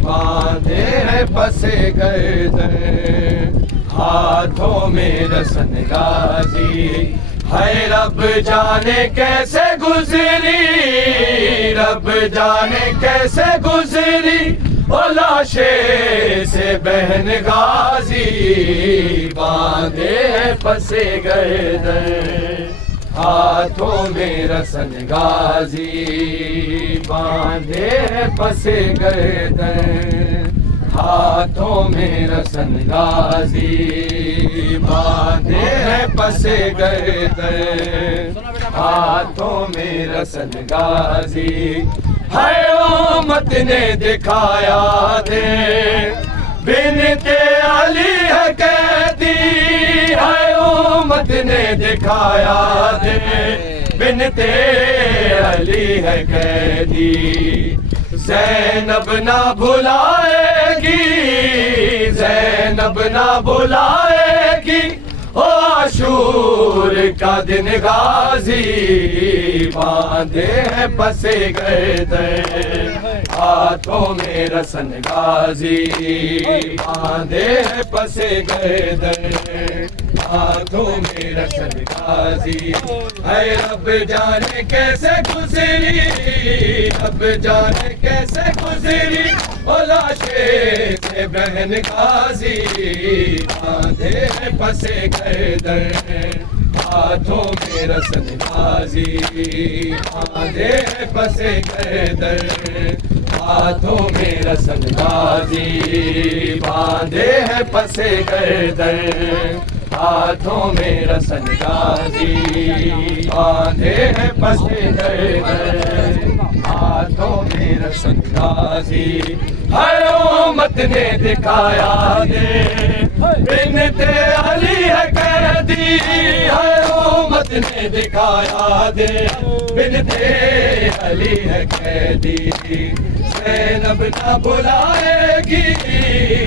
باندھے ہیں پسے گردن ہاتھوں میں رسن غازی ہے رب جانے کیسے گزری رب جانے کیسے گزری او لاشے سے بہن غازی باندھے ہیں پسے گردن ہاتھوں میں رسن غازی باندھے ہیں پسے گردن ہاتھوں میں رسن غازی باندھے ہیں پسے گردن ہاتھوں میں رسن غازی ہے امت نے دکھایا دے بنت علی ہے قیدی ہے امت نے دکھایا دے بنت علی ہے قیدی زینب نہ بھلائے گی زینب نہ بھلائے گی او عاشور کا دن غازی باندھے ہیں پسے گردن ہاتھوں میں رسن غازی باندھے ہیں پسے گردن ہاتھوں میں رسن غازی اے رب جانے کیسے گزری رب جانے کیسے گزری او لاشے سے بہن غازی باندھے ہیں پسے گردن ہاتھوں میں رسن غازی باندھے ہیں پسے گردن ہاتھوں میں رسن غازی باندھے ہیں پسے گردن ہاتھوں میں رسن غازی باندھے ہیں پسے گردن ہاتھوں میں رسن غازی ہر امت نے دکھایا دے بنت علی ہے قیدی ہر امت نے دکھایا دے بنت علی ہے قیدی زینب نہ بھلائے گی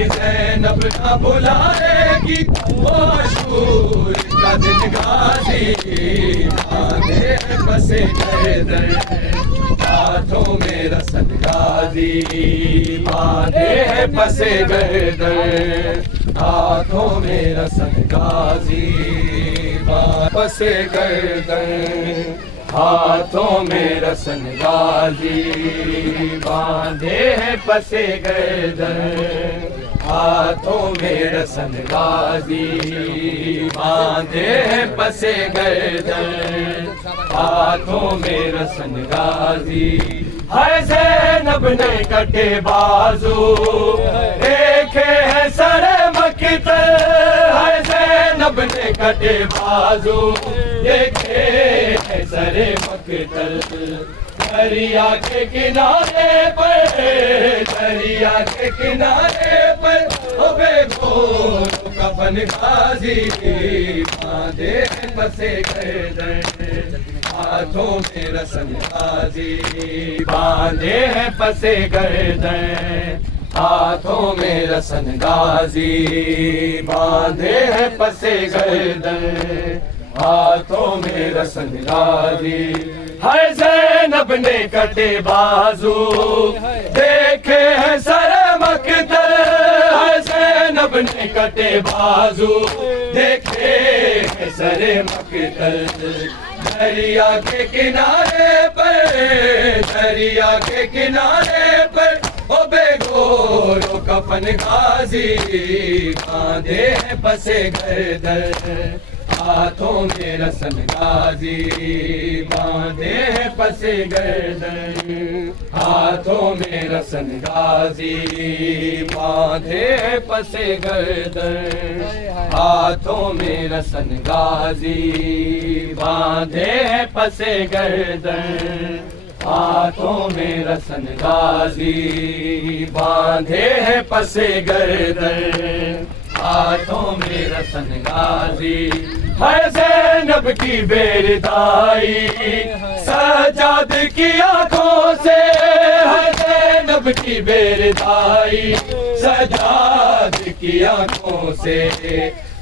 زینب نہ بھلائے گی او عاشور کا دن غازی باندھے پسے گردن ہاتھوں میں رسن غازی باندھے پسے گردن ہاتھوں میں رسن غازی پسے گردن ہاتھوں میں رسن غازی باندھے ہیں پسے گردن ہاتھوں میں رسن غازی باندھے ہیں پسے گردن ہاتھوں میں رسن غازی ہے زینب نے کٹے بازو دیکھے ہیں سر مقتل ہے زینب نے کٹے بازو دیکھے ہیں سر مقتل دریا کے کنارے پر دریا کے کنارے پر او بے گور کفن غازی باندھے پسے گردن ہاتھوں میں رسن غازی باندھے ہیں پسے گردن ہاتھوں میں رسن غازی باندھے ہیں پسے گردن ہاتھوں میں رسن غازی ہے زینب نے کٹے بازو دیکھے ہیں سر مقتل ہے زینب نے کٹے بازو دیکھے ہیں سر مقتل دریا کے کنارے پر دریا کے کنارے پر او بے گور کفن غازی باندھے ہیں پسے گردن ہاتھوں میں رسن غازی باندھے ہیں پسے گردن ہاتھوں میں رسن غازی باندھے ہیں پسے گردن ہاتھوں میں رسن غازی باندھے ہیں پسے گردن ہاتھوں میں رسن غازی باندھے ہیں پسے گردن ہاتھوں میں رسن غازی ہے زینب کی بیردائی سجاد کی آنکھوں سے ہے زینب کی بیردائی سجاد کی آنکھوں سے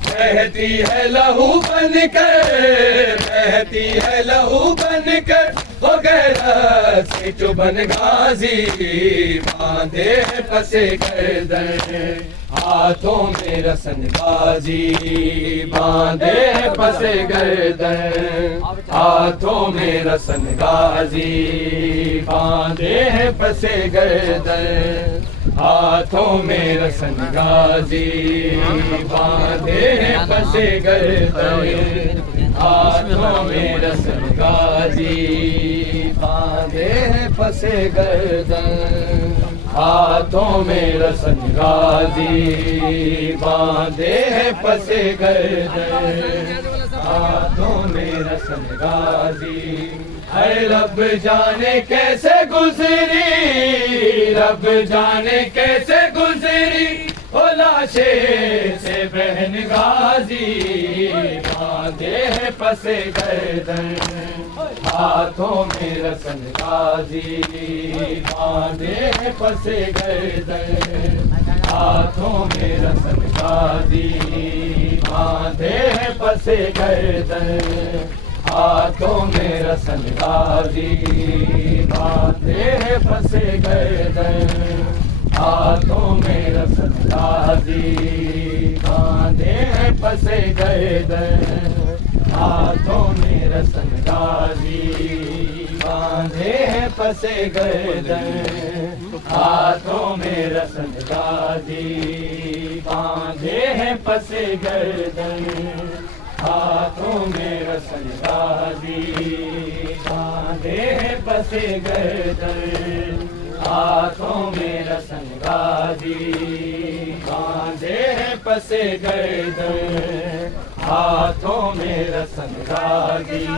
بہتی ہے لہو بن کر بہتی ہے لہو بن کر ہو غیرت سے چبھن غازی باندھے ہیں پس گردن ہاتھوں میں رسن غازی باندھے ہیں پس گردن ہاتھوں میں رسن غازی باندھے ہیں پس گردن ہاتھوں میں رسن غازی باندھے ہیں پس گردن ہاتھوں میں رسن غازی باندھے ہیں پس گردن ہاتھوں میں رسن غازی باندھے ہیں پس گردن ہاتھوں میں رسن غازی اے رب جانے کیسے گزری رب جانے کیسے گزری او لاشے سے بہن غازی باندھے ہیں پس گردن ہاتھوں میں رسن غازی باندھے ہیں پس گردن ہاتھوں میں رسن غازی باندھے ہیں پس گردن ہاتھوں میں رسن غازی باندھے ہیں پس گردن ہاتھوں میں رسن غازی باندھے ہیں پس گردن ہاتھوں میں رسن غازی باندھے ہیں پس گردن ہاتھوں میں رسن غازی باندھے ہیں پس گردن ہاتھوں میں رسن غازی باندھے ہیں پس گردن ہاتھوں میں رسن غازی باندھے ہیں پس گردن ہاتھوں میں رسن غازی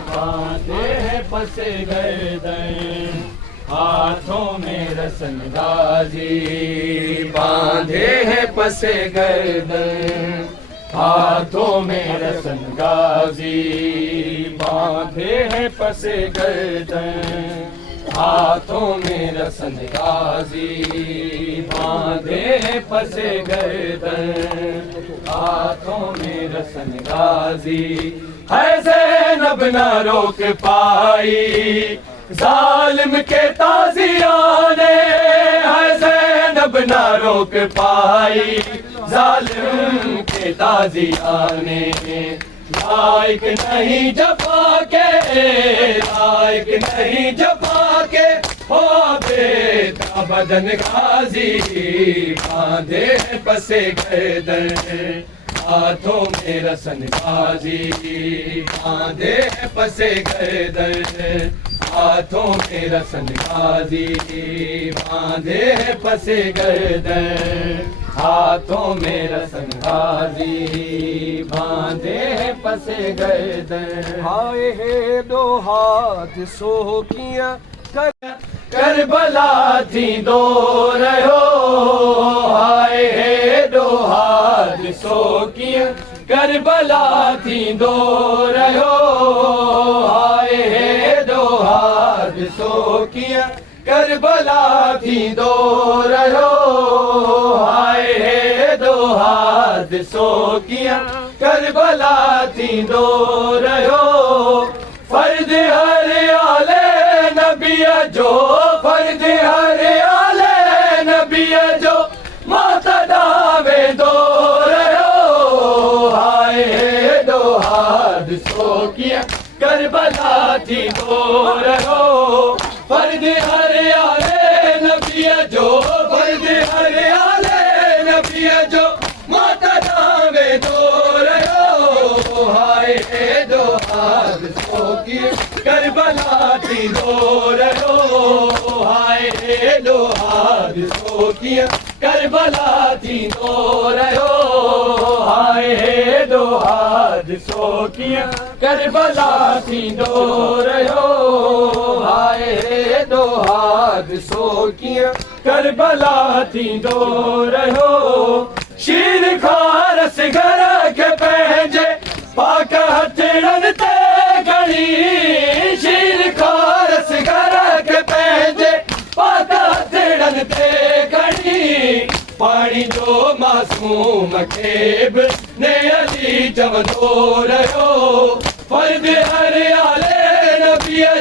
باندھے ہیں پس گردن ہاتھوں میں رسن غازی باندھے ہیں پس گردن ہاتھوں میں رسن غازی باندھے ہیں پس گردن ہاتھوں میں رسن غازی باندھے ہیں پس گردن ہاتھوں میں رسن غازی ہے زینب نہ روک پائی ظالم کے تازیانے ہے زینب نہ روک پائی ظالم کے تازیانے لائق نہیں جفا کے لائق نہیں جفا کے ہو بیتا بدن غازی باندھے ہیں پس گردن ہاتھوں میں رسن غازی باندھے ہیں پس گردن ہاتھوں میں رسن غازی باندھے ہیں پس گردن ہاتھوں میں رسن غازی باندھے ہیں پس گردن ہائے ہے دو ہاتھ سو کیا کربلا تھی دو رہو ہائے ہے دو ہاتھ سو کیا کربلا تھی دو رہو ہائے ہے دو ہاتھ سو کیا کربلا تھی دو رہو ہائے ہے دو ہاتھ سو کیا کربلا تھی دو رہو فرد ہر آلے نبی جو فرد ہر آلے نبی جو مقتدا میں دو رہو ہائے دو ہاتھ سو کیا کربلا تھی دو رہو فرد ہر آلے نبی جو فرد ہر آلے نبی جو مقتدا میں دو رہو ہائے دو ہاتھ سو کیا کربلا تھی دو رہو ہائے دو ہاتھ سو کیا کربلا تھی دو رہو ہائے دو ہاتھ سو کیا کربلا تھی دو رہو ہائے دو ہاتھ سو کیا کربلا تھی دو رہو شیر خارس گھر کے پہنجے پاک ہتھڑن تے گھڑی شیر خارس گھر کے پہنجے پاک ہتھڑن تے گھڑی پانی جو معصوم کھیب نے علی چوندو رہو فرد ہر آلے نبی